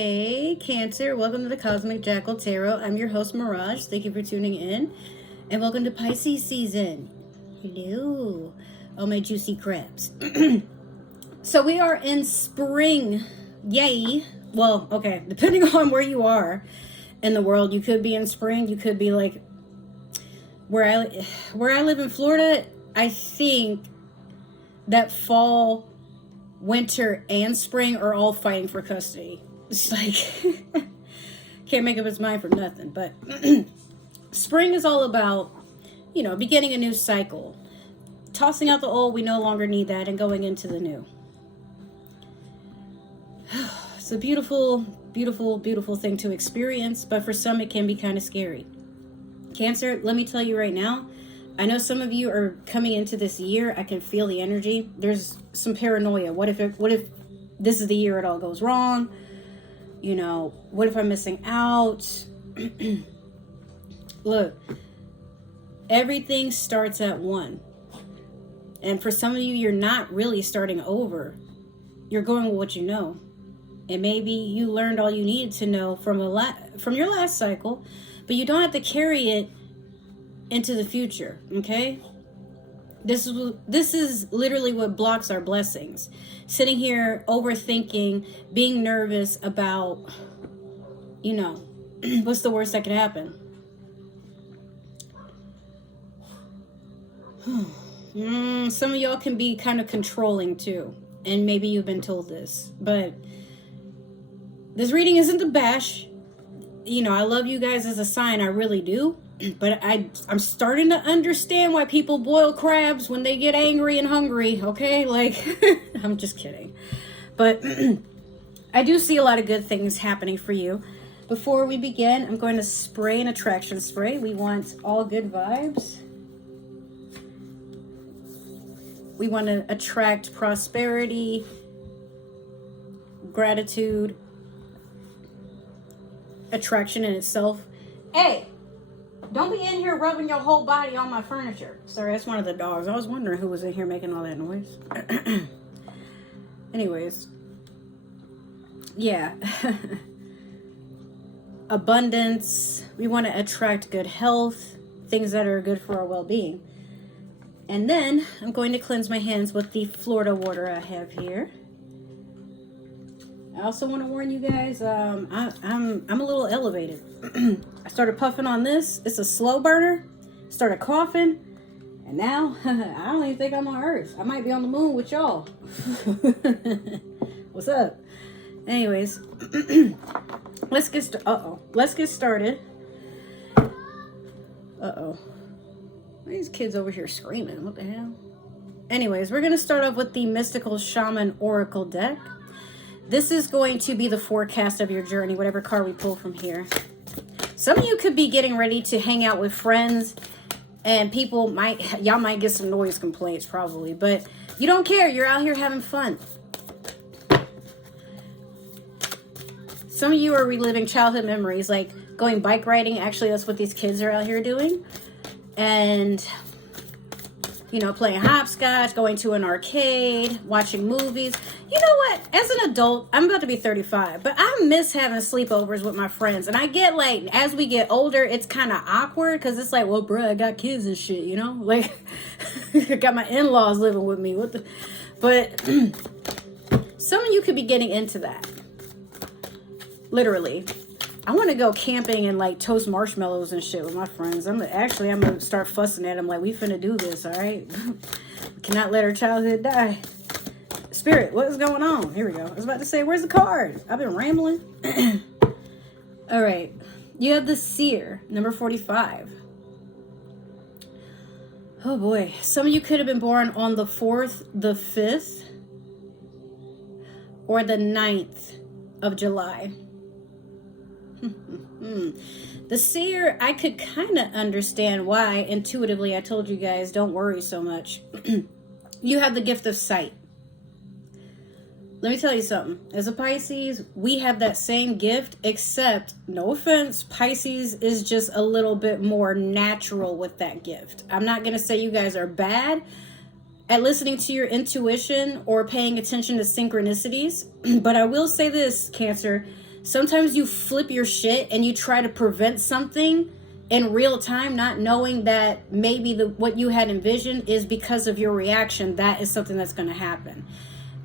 Hey, Cancer. Welcome to the Cosmic Jackal Tarot. I'm your host, Mirage. Thank you for tuning in. And welcome to Pisces season. Hello. Oh, my juicy crabs. So we are in spring. Yay. Well, okay. Depending on where you are in the world, you could be in spring. You could be like where I live in Florida. I think that fall, winter, and spring are all fighting for custody. It's like, can't make up its mind for nothing. But spring is all about, beginning a new cycle. Tossing out the old, we no longer need that, and going into the new. It's a beautiful, beautiful, beautiful thing to experience, but for some it can be kind of scary. Cancer, let me tell you right now, I know some of you are coming into this year. I can feel the energy. There's some paranoia. What if this is the year it all goes wrong? What if I'm missing out? Look, everything starts at one. And for some of you, you're not really starting over. You're going with what you know. And maybe you learned all you needed to know from your last cycle, but you don't have to carry it into the future, okay? This is literally what blocks our blessings. Sitting here overthinking, being nervous about, what's the worst that could happen? Some of y'all can be kind of controlling too, and maybe you've been told this, but this reading isn't to bash. I love you guys as a sign, I really do. But I'm starting to understand why people boil crabs when they get angry and hungry, okay? I'm just kidding. But I do see a lot of good things happening for you. Before we begin, I'm going to spray an attraction spray. We want all good vibes. We want to attract prosperity, gratitude, attraction in itself. Hey! Don't be in here rubbing your whole body on my furniture. Sorry, that's one of the dogs. I was wondering who was in here making all that noise. Anyways. Yeah. Abundance. We want to attract good health. Things that are good for our well-being. And then I'm going to cleanse my hands with the Florida water I have here. I also want to warn you guys, I'm a little elevated. I started puffing on this. It's a slow burner. Started coughing. And now, I don't even think I'm on Earth. I might be on the moon with y'all. What's up? Anyways, let's get started. These kids over here screaming. What the hell? Anyways, we're going to start off with the Mystical Shaman Oracle deck. This is going to be the forecast of your journey, whatever card we pull from here. Some of you could be getting ready to hang out with friends, and y'all might get some noise complaints probably, but you don't care. You're out here having fun. Some of you are reliving childhood memories, like going bike riding. Actually, that's what these kids are out here doing. And playing hopscotch, going to an arcade, watching movies. You know what? As an adult, I'm about to be 35, but I miss having sleepovers with my friends. And I get as we get older, it's kind of awkward because it's like, well, bruh, I got kids and shit, I got my in-laws living with me. But some of you could be getting into that. Literally. I want to go camping and toast marshmallows and shit with my friends. I'm gonna start fussing at them like, we finna do this, all right? We cannot let our childhood die. Spirit, what is going on? Here we go. I was about to say, where's the card? I've been rambling. All right. You have the Seer, number 45. Oh boy. Some of you could have been born on the 4th, the 5th, or the 9th of July. The Seer, I could kind of understand why. Intuitively, I told you guys, don't worry so much. You have the gift of sight. Let me tell you something. As a Pisces, we have that same gift, except, no offense, Pisces is just a little bit more natural with that gift. I'm not going to say you guys are bad at listening to your intuition or paying attention to synchronicities, but I will say this, Cancer. Sometimes you flip your shit and you try to prevent something in real time, not knowing that maybe what you had envisioned is because of your reaction. That is something that's going to happen.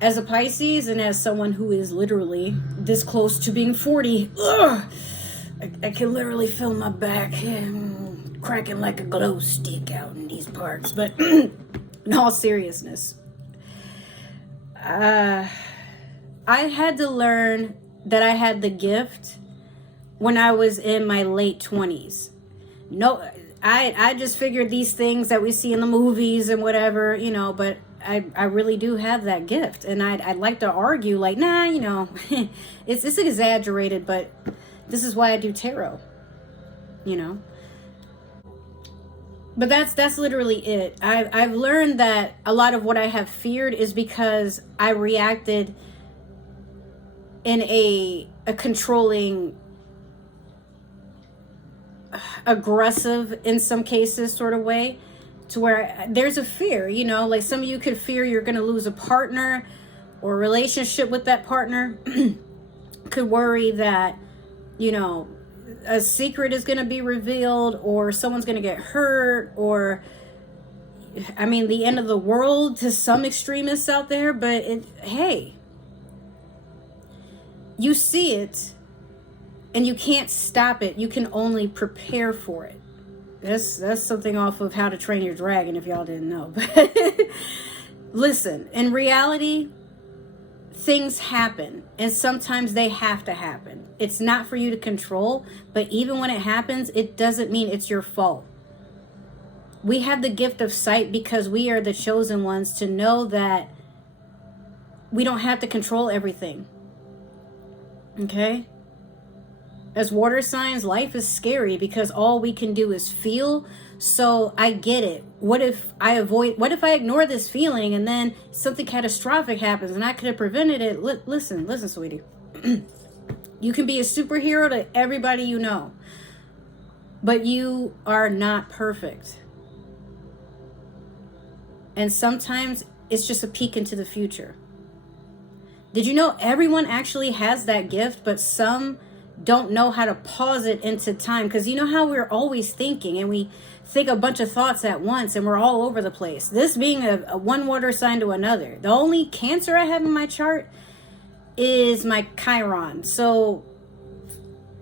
As a Pisces and as someone who is literally this close to being 40, I can literally feel my back cracking like a glow stick out in these parts. But in all seriousness, I had to learn that I had the gift when I was in my late 20s. No, I just figured these things that we see in the movies and whatever, but I really do have that gift. And I'd like to argue like, nah, it's exaggerated, but this is why I do tarot, But that's literally it. I've learned that a lot of what I have feared is because I reacted in a controlling, aggressive, in some cases, sort of way, to where there's a fear, like some of you could fear you're going to lose a partner or a relationship with that partner, could worry that, a secret is going to be revealed, or someone's going to get hurt, or the end of the world to some extremists out there. But hey, you see it and you can't stop it. You can only prepare for it. That's something off of How to Train Your Dragon, if y'all didn't know. But listen, in reality, things happen, and sometimes they have to happen. It's not for you to control, but even when it happens, it doesn't mean it's your fault. We have the gift of sight because we are the chosen ones to know that we don't have to control everything. Okay? As water signs, life is scary because all we can do is feel. So I get it. What if I ignore this feeling and then something catastrophic happens and I could have prevented it? Listen, sweetie. You can be a superhero to everybody you know, but you are not perfect. And sometimes it's just a peek into the future. Did you know everyone actually has that gift, but some don't know how to pause it into time? Because you know how we're always thinking and we think a bunch of thoughts at once and we're all over the place. This being a one water sign to another. The only Cancer I have in my chart is my Chiron. So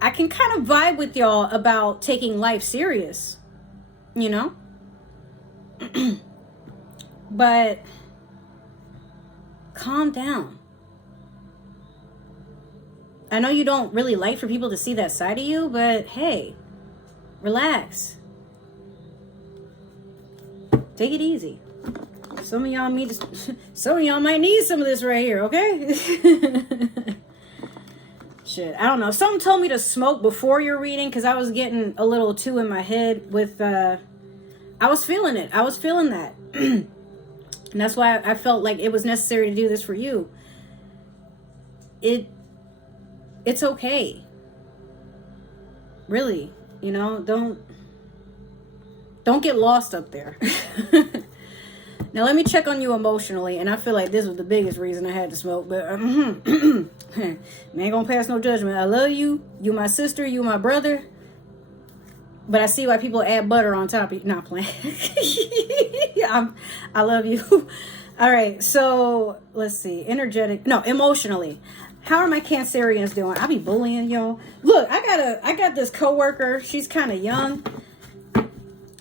I can kind of vibe with y'all about taking life serious, But calm down. I know you don't really like for people to see that side of you, but hey, relax. Take it easy. Some of y'all might need some of this right here, okay? Shit, I don't know. Someone told me to smoke before your reading because I was getting a little too in my head with, I was feeling it. I was feeling that. And that's why I felt like it was necessary to do this for you. It's okay. Really, don't get lost up there. Now let me check on you emotionally, and I feel like this was the biggest reason I had to smoke, but man, ain't gonna pass no judgment. I love you. You my sister, you my brother. But I see why people add butter on top of you. Not playing. I love you. All right, so let's see. Emotionally. How are my Cancerians doing? I be bullying y'all. Look, I got this coworker. She's kind of young,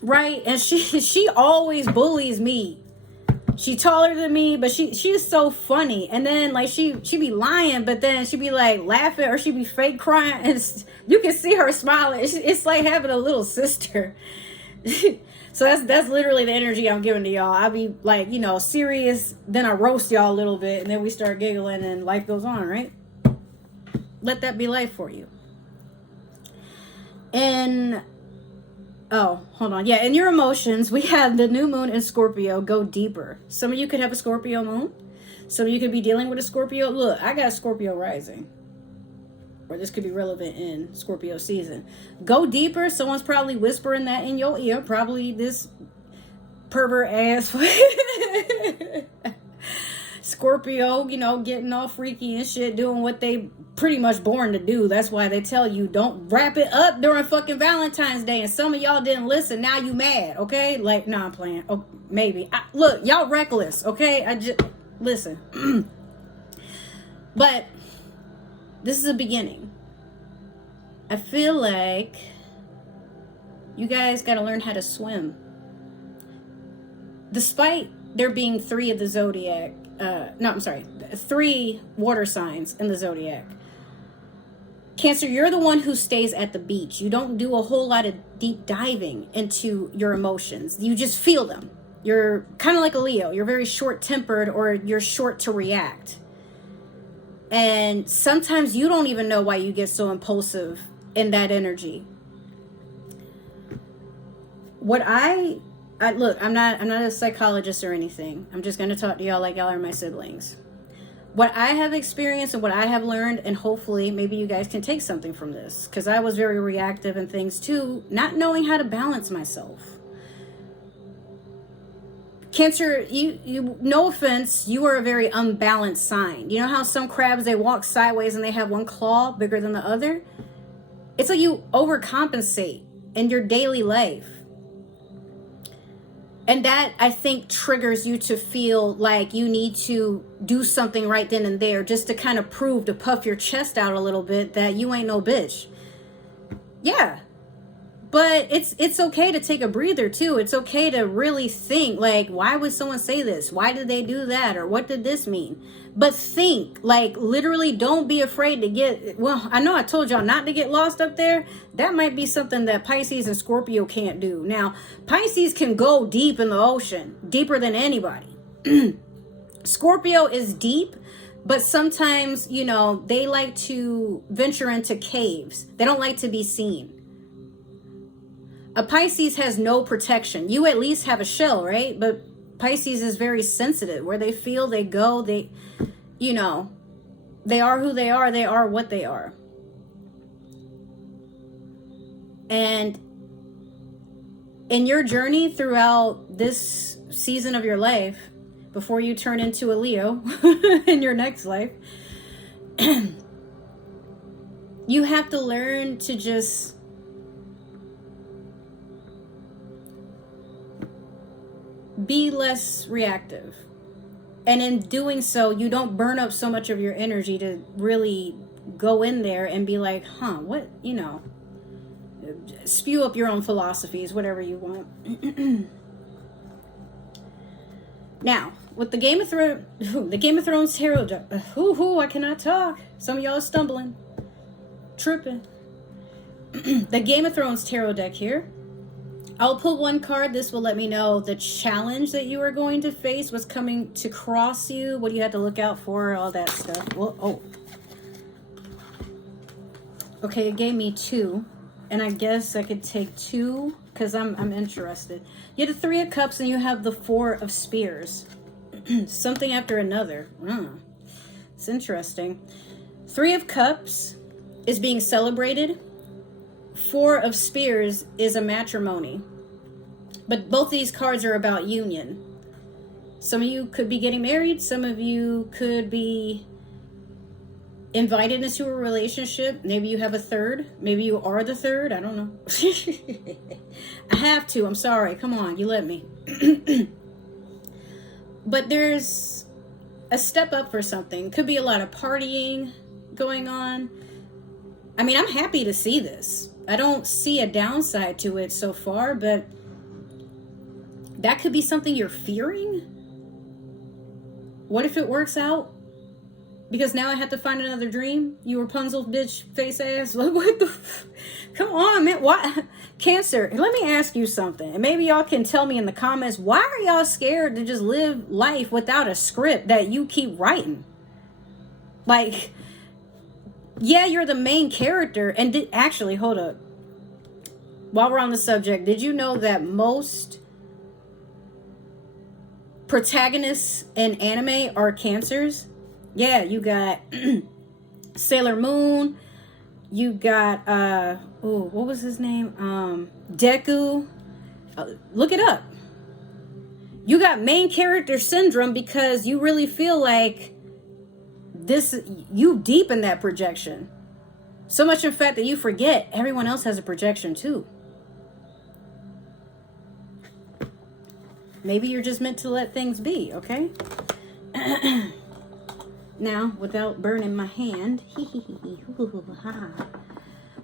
right? And she always bullies me. She taller than me, but she's so funny. And then like she be lying, but then she be like laughing or she be fake crying, and you can see her smiling. It's like having a little sister. So that's literally the energy I'm giving to y'all. I be like, serious, then I roast y'all a little bit, and then we start giggling, and life goes on, right? Let that be life for you. And oh, hold on. Yeah, in your emotions, we have the new moon in Scorpio. Go deeper. Some of you could have a Scorpio moon. Some of you could be dealing with a Scorpio. Look, I got a Scorpio rising. Or this could be relevant in Scorpio season. Go deeper. Someone's probably whispering that in your ear. Probably this pervert ass Scorpio, getting all freaky and shit, doing what they pretty much born to do. That's why they tell you don't wrap it up during fucking Valentine's Day. And some of y'all didn't listen. Now you mad, okay? Like, nah, I'm playing. Oh, maybe. Look, y'all reckless, okay? I just listen. But this is a beginning. I feel like you guys got to learn how to swim. Despite there being 3 of the zodiac, 3 water signs in the zodiac. Cancer, you're the one who stays at the beach. You don't do a whole lot of deep diving into your emotions. You just feel them. You're kind of like a Leo. You're very short-tempered, or you're short to react. And sometimes you don't even know why you get so impulsive in that energy. What look, I'm not a psychologist or anything. I'm just going to talk to y'all like y'all are my siblings. What I have experienced and what I have learned, and hopefully maybe you guys can take something from this, because I was very reactive in things too, not knowing how to balance myself. Cancer, you no offense, you are a very unbalanced sign. You know how some crabs, they walk sideways and they have one claw bigger than the other? It's like you overcompensate in your daily life. And that, I think, triggers you to feel like you need to do something right then and there, just to kind of prove, to puff your chest out a little bit, that you ain't no bitch. Yeah. But it's okay to take a breather too. It's okay to really think, like, why would someone say this? Why did they do that? Or what did this mean? But think, like, literally don't be afraid to get, well, I know I told y'all not to get lost up there. That might be something that Pisces and Scorpio can't do. Now, Pisces can go deep in the ocean, deeper than anybody. Scorpio is deep, but sometimes, you know, they like to venture into caves. They don't like to be seen. A Pisces has no protection. You at least have a shell, right? But Pisces is very sensitive. Where they feel, they go. They, you know, they are who they are. They are what they are. And in your journey throughout this season of your life, before you turn into a Leo in your next life, you have to learn to just be less reactive. And in doing so, you don't burn up so much of your energy to really go in there and be like, what, you know, spew up your own philosophies, whatever you want. Now, with the Game of Thrones tarot deck, I cannot talk. Some of y'all are stumbling, tripping. The Game of Thrones tarot deck here. I'll pull one card. This will let me know the challenge that you are going to face, what's coming to cross you, what do you have to look out for, all that stuff. Well, oh. Okay, it gave me 2. And I guess I could take 2 because I'm interested. You have the 3 of Cups and you have the 4 of Spears. Something after another. It's interesting. 3 of Cups is being celebrated. 4 of Spears is a matrimony. But both these cards are about union. Some of you could be getting married. Some of you could be invited into a relationship. Maybe you have a third. Maybe you are the third. I don't know. I have to. I'm sorry. Come on. You let me. But there's a step up for something. Could be a lot of partying going on. I mean, I'm happy to see this. I don't see a downside to it so far, but that could be something you're fearing. What if it works out? Because now I have to find another dream? You Rapunzel bitch face ass. What the come on, man. Why? Cancer, let me ask you something. And maybe y'all can tell me in the comments, why are y'all scared to just live life without a script that you keep writing? Like, yeah, you're the main character. And actually, hold up. While we're on the subject, did you know that most protagonists in anime are Cancers? Yeah, you got Sailor Moon. You got, what was his name? Deku. Look it up. You got main character syndrome because you really feel like you deep in that projection. So much in fact that you forget everyone else has a projection too. Maybe you're just meant to let things be, okay? Now, without burning my hand,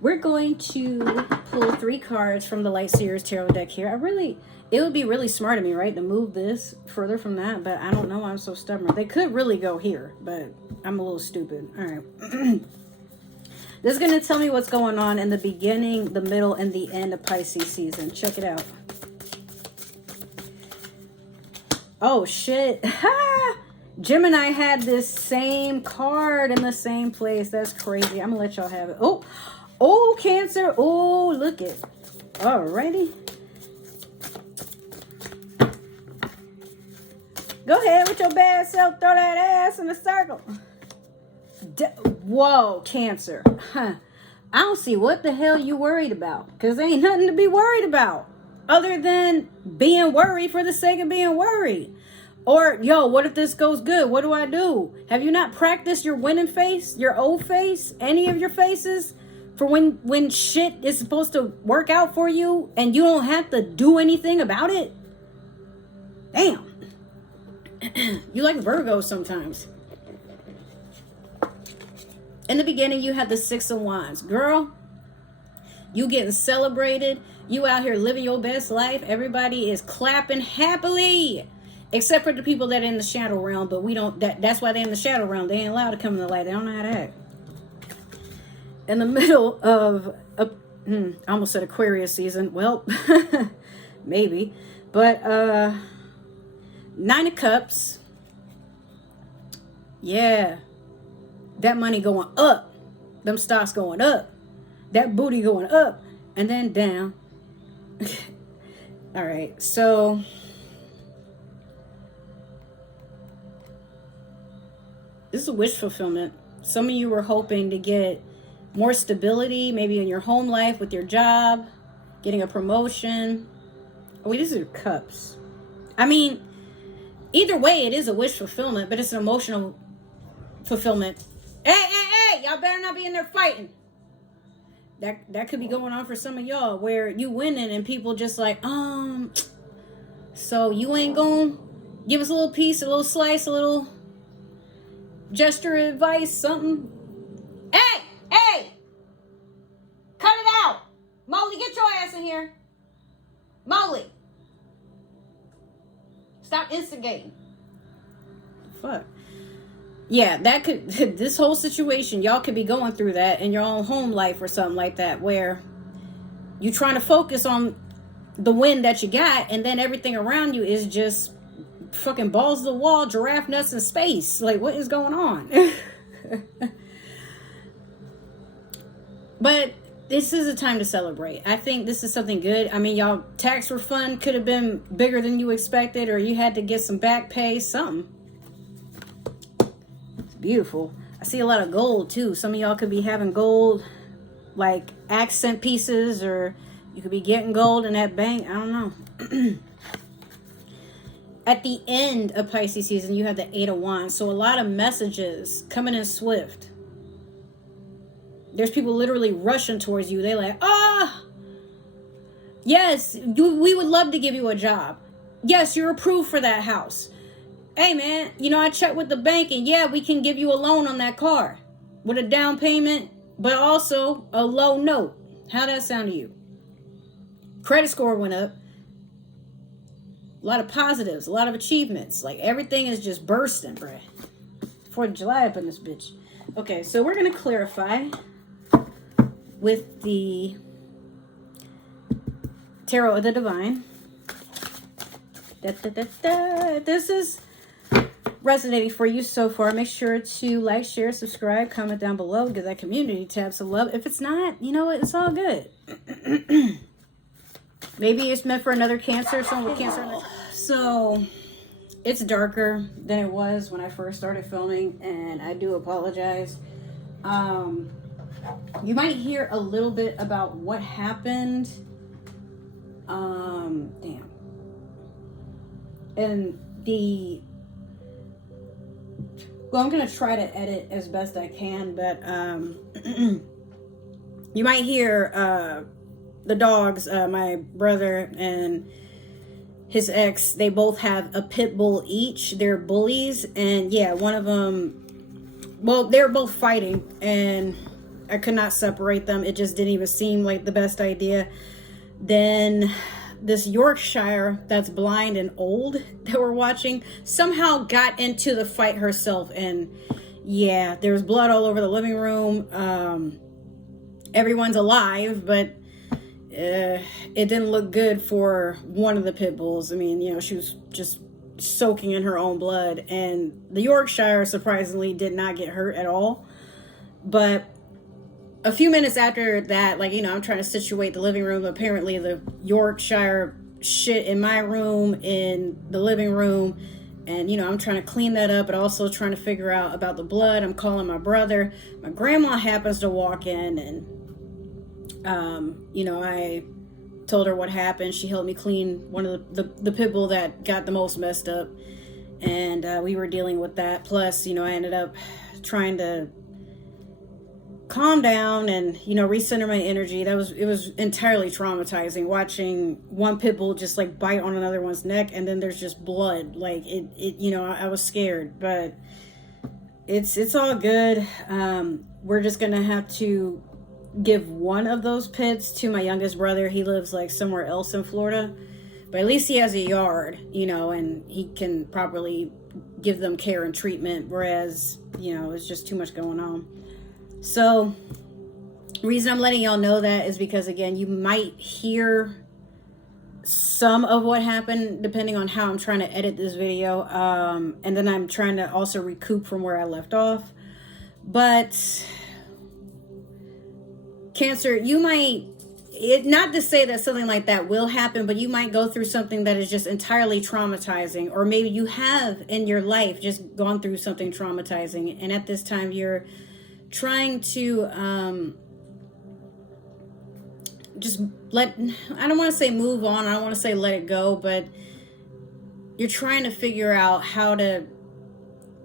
we're going to pull 3 cards from the Light Seers Tarot deck here. It would be really smart of me, right, to move this further from that, but I don't know why I'm so stubborn. They could really go here, but I'm a little stupid. All right. This is going to tell me what's going on in the beginning, the middle, and the end of Pisces season. Check it out. Oh, shit. Gemini had this same card in the same place. That's crazy. I'm going to let y'all have it. Oh, Cancer. Oh, look it. Alrighty. Go ahead with your bad self. Throw that ass in a circle. Whoa, Cancer. Huh. I don't see what the hell you worried about. Because there ain't nothing to be worried about. Other than being worried for the sake of being worried. Or, yo, what if this goes good? What do I do? Have you not practiced your winning face? Your old face? Any of your faces? For when shit is supposed to work out for you and you don't have to do anything about it? Damn. You like Virgos sometimes. In the beginning, you had the 6 of Wands. Girl, you getting celebrated. You out here living your best life. Everybody is clapping happily. Except for the people that are in the shadow realm, but we don't, that's why they're in the shadow realm. They ain't allowed to come in the light. They don't know how to act. In the middle of, I almost said Aquarius season. Well, maybe. But, 9 of Cups. Yeah. That money going up. Them stocks going up. That booty going up. And then down. All right. So this is a wish fulfillment. Some of you were hoping to get more stability, maybe in your home life with your job, getting a promotion. Oh, wait, these are cups. I mean, either way, it is a wish fulfillment, but it's an emotional fulfillment. Hey, y'all better not be in there fighting. That could be going on for some of y'all, where you winning and people just like, so you ain't gonna give us a little piece, a little slice, a little gesture of advice, something. Hey, cut it out. Molly, get your ass in here. Molly, stop instigating. Fuck. Yeah, that could, this whole situation, y'all could be going through that in your own home life or something like that, where you trying to focus on the win that you got, and then everything around you is just fucking balls to the wall, giraffe nuts in space. Like, what is going on? But this is a time to celebrate. I think this is something good. I mean, y'all, tax refund could have been bigger than you expected, or you had to get some back pay, something. It's beautiful. I see a lot of gold too. Some of y'all could be having gold, like accent pieces, or you could be getting gold in that bank. I don't know. At the end of Pisces season, you have the 8 of Wands. So a lot of messages coming in swift. There's people literally rushing towards you. They're like, yes, we would love to give you a job. Yes, you're approved for that house. Hey, man, I checked with the bank, and yeah, we can give you a loan on that car with a down payment, but also a low note. How'd that sound to you? Credit score went up. A lot of positives, a lot of achievements. Like, everything is just bursting, bruh. 4th of July up in this bitch. Okay, so we're going to clarify with the Tarot of the Divine. This is resonating for you so far. Make sure to like, share, subscribe, comment down below. Give that community tab some love. If it's not, you know what? It's all good. Maybe it's meant for another Cancer, someone with Cancer. So, it's darker than it was when I first started filming, and I do apologize. You might hear a little bit about what happened. Damn. And Well, I'm going to try to edit as best I can, but you might hear the dogs, my brother and his ex, they both have a pit bull each. They're bullies, and yeah, one of them, well, they're both fighting, and I could not separate them. It just didn't even seem like the best idea. Then this Yorkshire that's blind and old that we're watching somehow got into the fight herself, and yeah, there's blood all over the living room. Everyone's alive, but it didn't look good for one of the pit bulls. I mean, you know, she was just soaking in her own blood, and the Yorkshire surprisingly did not get hurt at all. But a few minutes after that, like, you know, I'm trying to situate the living room. Apparently the Yorkshire shit in my room, in the living room, and, you know, I'm trying to clean that up, but also trying to figure out about the blood. I'm calling my brother. My grandma happens to walk in, and you know, I told her what happened. She helped me clean one of the pit bull that got the most messed up, and we were dealing with that. Plus, you know, I ended up trying to calm down and, you know, recenter my energy. It was entirely traumatizing watching one pit bull just like bite on another one's neck, and then there's just blood. Like it you know, I was scared, but it's all good. We're just gonna have to give one of those pits to my youngest brother. He lives like somewhere else in Florida, but at least he has a yard, you know, and he can properly give them care and treatment, whereas, you know, it's just too much going on. So the reason I'm letting y'all know that is because, again, you might hear some of what happened depending on how I'm trying to edit this video, and then I'm trying to also recoup from where I left off. But Cancer, you might, not to say that something like that will happen, but you might go through something that is just entirely traumatizing, or maybe you have in your life just gone through something traumatizing, and at this time you're trying to just I don't want to say move on, I don't want to say let it go, but you're trying to figure out how to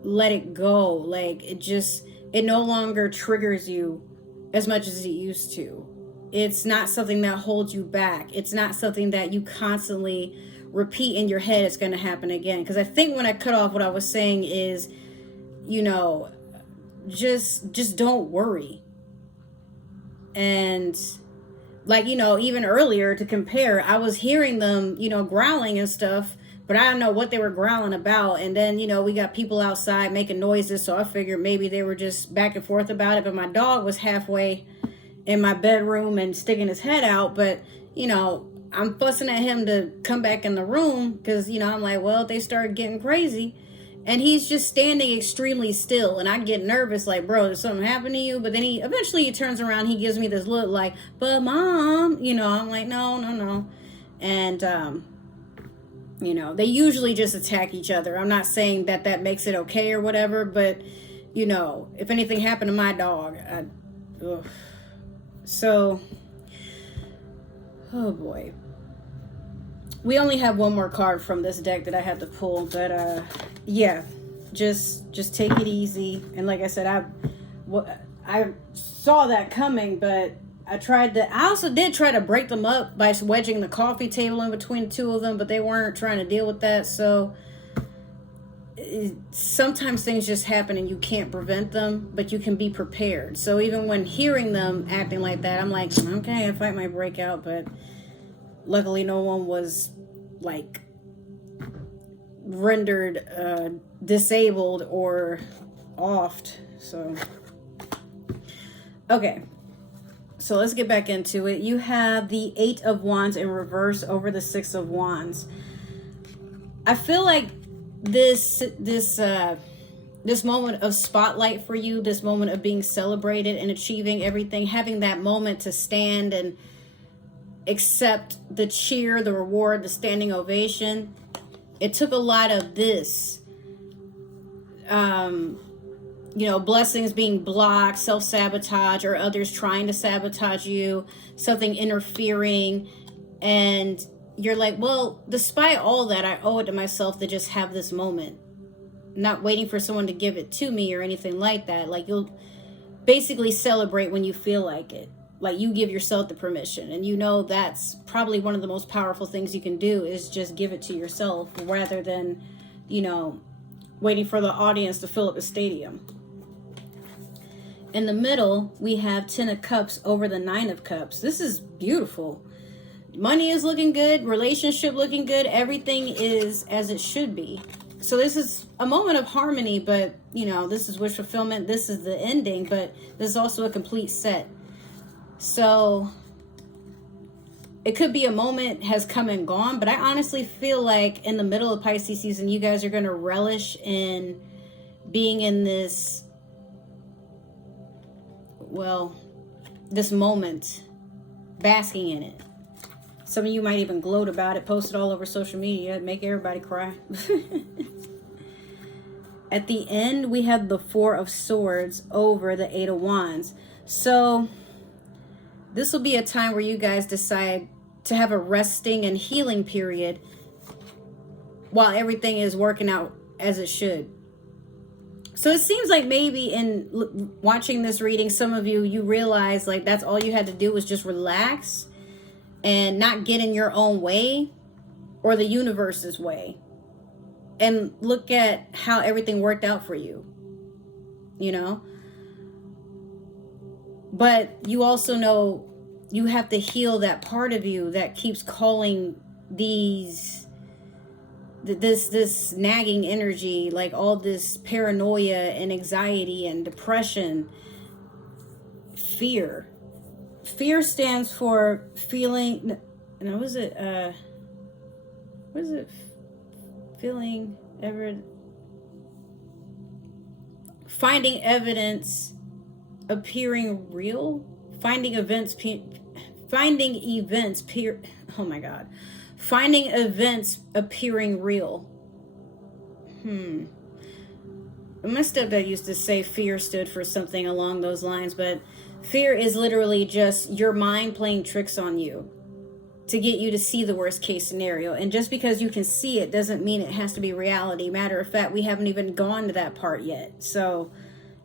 let it go. Like, it no longer triggers you as much as it used to. It's not something that holds you back. It's not something that you constantly repeat in your head it's going to happen again. Because I think when I cut off, what I was saying is, you know, just don't worry. And like, you know, even earlier, to compare, I was hearing them, you know, growling and stuff, but I don't know what they were growling about. And then, you know, we got people outside making noises, so I figured maybe they were just back and forth about it. But my dog was halfway in my bedroom and sticking his head out. But, you know, I'm fussing at him to come back in the room because, you know, I'm like, well, they started getting crazy. And he's just standing extremely still. And I get nervous, like, bro, did something happen to you? But then he turns around, he gives me this look like, but mom, you know, I'm like, no. And, you know, they usually just attack each other. I'm not saying that makes it okay or whatever, but, you know, if anything happened to my dog, so, oh boy. We only have one more card from this deck that I had to pull, but yeah, just take it easy. And like I said, I saw that coming, but I also did try to break them up by wedging the coffee table in between the two of them, but they weren't trying to deal with that. So sometimes things just happen and you can't prevent them, but you can be prepared. So even when hearing them acting like that, I'm like, okay, a fight might break out, but luckily no one was like rendered disabled or offed. So okay, so let's get back into it. You have the 8 of Wands in reverse over the 6 of Wands. I feel like this moment of spotlight for you, this moment of being celebrated and achieving everything, having that moment to stand and accept the cheer, the reward, the standing ovation. It took a lot of this, you know, blessings being blocked, self-sabotage, or others trying to sabotage you, something interfering, and you're like, well, despite all that, I owe it to myself to just have this moment. not waiting for someone to give it to me or anything like that. Like, you'll basically celebrate when you feel like it. Like, you give yourself the permission, and you know that's probably one of the most powerful things you can do, is just give it to yourself rather than, you know, waiting for the audience to fill up a stadium. In the middle, we have 10 of Cups over the 9 of Cups. This is beautiful. Money is looking good, relationship looking good, everything is as it should be. So this is a moment of harmony, but, you know, this is wish fulfillment, this is the ending, but this is also a complete set. So it could be a moment has come and gone, but I honestly feel like in the middle of Pisces season, you guys are going to relish in being in this, well, this moment, basking in it. Some of you might even gloat about it, post it all over social media, make everybody cry. At the end, we have the 4 of Swords over the 8 of Wands. So this will be a time where you guys decide to have a resting and healing period while everything is working out as it should. So it seems like maybe in watching this reading, some of you realize like that's all you had to do was just relax and not get in your own way or the universe's way, and look at how everything worked out for you, you know. But you also know you have to heal that part of you that keeps calling this nagging energy, like all this paranoia and anxiety and depression, fear. Fear stands for feeling, no, what is it? Feeling finding evidence appearing real, finding events appearing real. My stepdad used to say fear stood for something along those lines, but fear is literally just your mind playing tricks on you to get you to see the worst case scenario. And just because you can see it doesn't mean it has to be reality. Matter of fact, we haven't even gone to that part yet. So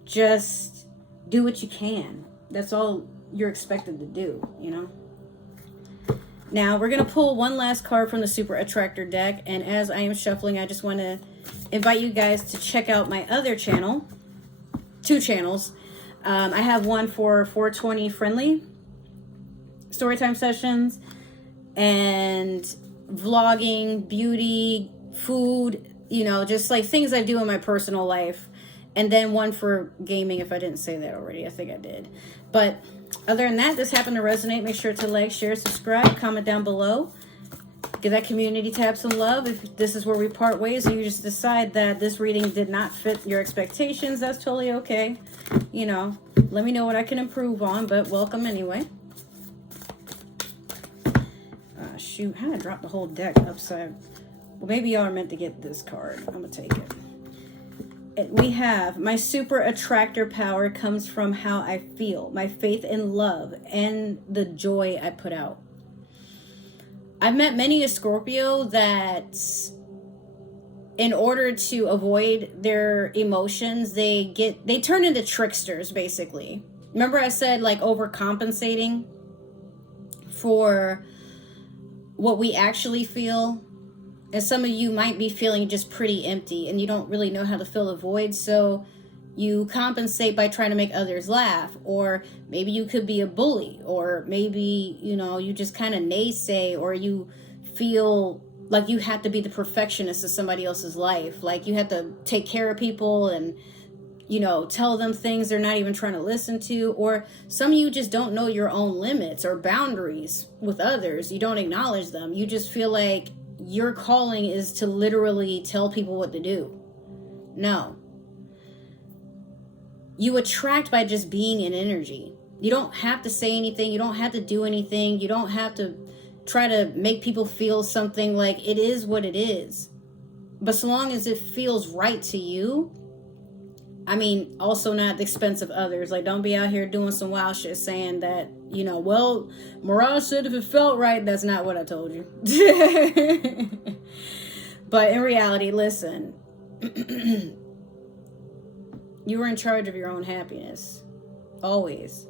just do what you can. That's all you're expected to do, you know. Now we're going to pull one last card from the Super Attractor deck. And as I am shuffling, I just want to invite you guys to check out my other channel. 2 channels. I have one for 420 friendly storytime sessions and vlogging, beauty, food, you know, just like things I do in my personal life. And then one for gaming, if I didn't say that already. I think I did. But other than that, this happened to resonate. Make sure to like, share, subscribe, comment down below. Give that community tab some love. If this is where we part ways and you just decide that this reading did not fit your expectations, that's totally okay. You know, let me know what I can improve on, but welcome anyway. Shoot, how did I drop the whole deck upside? Well, maybe y'all are meant to get this card. I'm going to take it. We have my super attractor power comes from how I feel, my faith in love, and the joy I put out. I've met many a Scorpio that in order to avoid their emotions, they turn into tricksters, basically. Remember I said like overcompensating for what we actually feel? And some of you might be feeling just pretty empty and you don't really know how to fill a void. So you compensate by trying to make others laugh, or maybe you could be a bully, or maybe, you know, you just kind of naysay, or you feel like you have to be the perfectionist of somebody else's life. Like you have to take care of people and, you know, tell them things they're not even trying to listen to. Or some of you just don't know your own limits or boundaries with others. You don't acknowledge them. You just feel like your calling is to literally tell people what to do. No. You attract by just being in energy. You don't have to say anything. You don't have to do anything. You don't have to try to make people feel something. Like, it is what it is. But so long as it feels right to you, I mean, also not at the expense of others. Like, don't be out here doing some wild shit saying that, you know, well, Mirage said if it felt right. That's not what I told you. But in reality, listen, You are in charge of your own happiness. Always.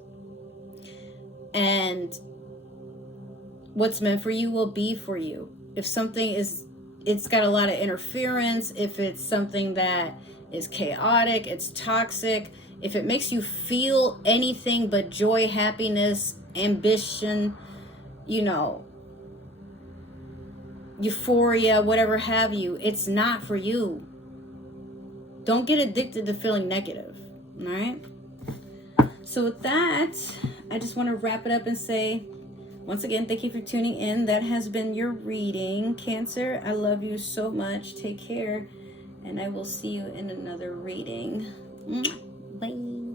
And what's meant for you will be for you. If something is, it's got a lot of interference, if it's something that is chaotic, it's toxic, if it makes you feel anything but joy, happiness, ambition, you know, euphoria, whatever have you, it's not for you. Don't get addicted to feeling negative. All right? So with that, I just want to wrap it up and say, once again, thank you for tuning in. That has been your reading. Cancer, I love you so much. Take care. And I will see you in another reading. Bye.